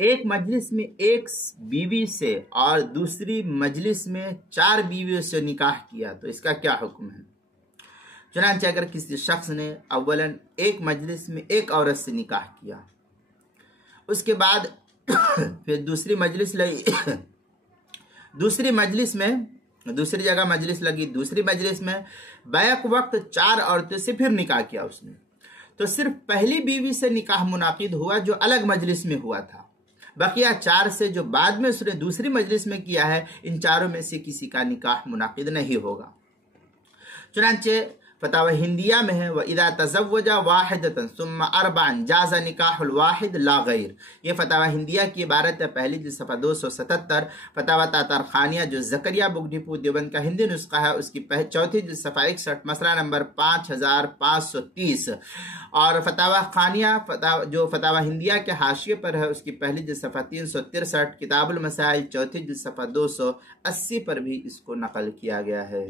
ایک مجلس میں ایک بیوی سے اور دوسری مجلس میں 4 بیویوں سے نکاح کیا تو اس کا کیا حکم ہے؟ چنانچہ اگر کسی شخص نے اولاً ایک مجلس میں ایک عورت سے نکاح کیا، اس کے بعد پھر دوسری مجلس لگی، دوسری جگہ مجلس لگی، دوسری مجلس میں بیک وقت 4 عورتوں سے پھر نکاح کیا اس نے، تو صرف پہلی بیوی سے نکاح منعقد ہوا جو الگ مجلس میں ہوا تھا، بقیہ 4 سے جو بعد میں اس نے دوسری مجلس میں کیا ہے، ان چاروں میں سے کسی کا نکاح منعقد نہیں ہوگا۔ چنانچہ فتاوی ہندیہ میں ہے وَإِذَا تَزَوَّجَ وَاحِدَةً ثُمَّ أَرْبَعًا جَازَ نِكَاحُ الْوَاحِدِ لَا غَيْرِ، یہ فتاوی ہندیہ کی عبارت ہے، پہلی جلد صفحہ 277۔ فتاوی تاتارخانیہ جو زکریا بگٹی دیوبند کا ہندی نسخہ ہے، اس کی چوتھی جلد صفحہ 61، مسئلہ نمبر 5530۔ اور فتاوی خانیہ جو فتاوی ہندیہ کے حاشیے پر ہے، اس کی پہلی جلد صفحہ 363، کتاب المسائل چوتھی جلد صفحہ 280 پر بھی اس کو نقل کیا گیا ہے۔